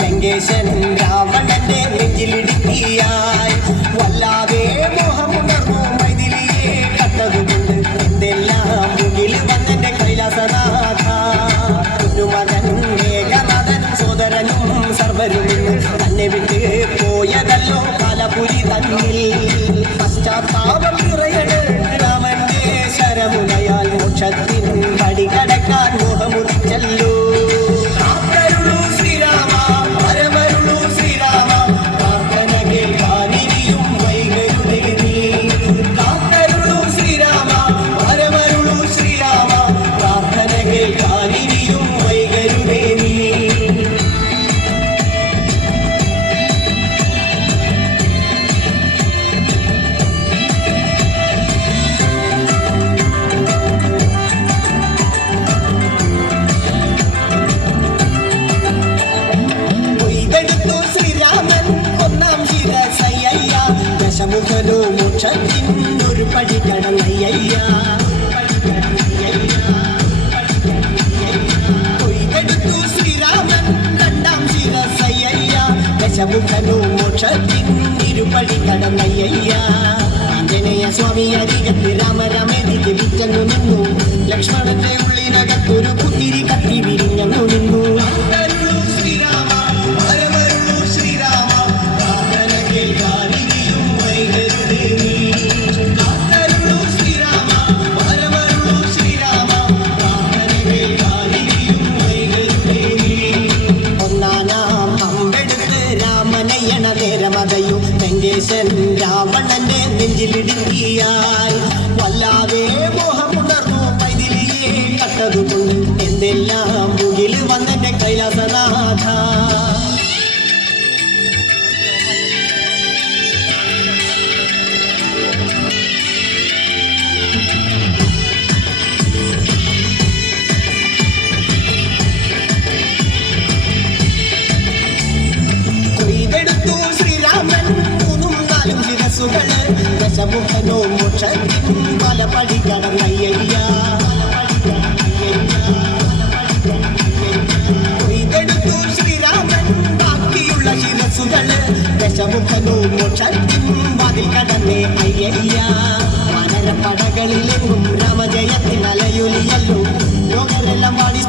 ലങ്കേശൻ രാവണന്റെ നെഞ്ചിലിടുക്കിയായി വല്ലാതെ മോഹമുണർന്നു മൈഥിലിയെ കണ്ടതുകൊണ്ട് എന്തെല്ലാം മുന്നിൽ വന്നെന്റെ കൈലാസനാഥ മകൻ മേഘനാഥൻ സോദരനും സർവരും തന്നെ വിട്ട് പോയതല്ലോ കാലപുരി തന്നിൽ പശ്ചാത്താപം നിറയണ് രാമന്റെ ശരമുനയാൽ മോക്ഷത്തിൻ പടി കടക്കാൻ മോഹമുദിച്ചല്ലോ. ദശമുഖനോ മോക്ഷത്തിനൊരു പടി കടന്നയ്യ കൊയ്തെടുത്തു ശ്രീരാമൻ രണ്ടാം ശിരസയ്യ ദശമുഖനോ മോക്ഷത്തിനൊരുപടി കടന്നയ്യ ആഞ്ജനേയ സ്വാമി അരികത്ത് രാമരാമേതിക്ക് വിറ്റങ്ങു നിന്നു ലക്ഷ്മണന്റെ ഉള്ളിനകത്തൊരു കുത്തിരി കത്തി വിരിഞ്ഞു നിന്നു. ലങ്കേശൻ രാവണന്റെ നെഞ്ചിലിടുക്കിയായി വല്ലാതെ മോഹമുണർന്നു മൈഥിലിയെ കണ്ടതുകൊണ്ട് എന്തെല്ലാം മുകിൽ വന്നെന്റെ കൈലാസനാഥ. ദശമുഖനോ മോക്ഷത്തിൻ പല പടി കടന്നയ്യ കൊയ്തെടുത്തു ശ്രീരാമൻ ബാക്കിയുള്ള ശിരസുകള് ദശമുഖനോ മോക്ഷത്തിൻ വാതിൽ കടന്നേ അയ്യ വാനരപ്പടകളിലെങ്ങും രാമജയത്തിൻ അലയൊലിയല്ലോ ലോകരെല്ലാം പാടി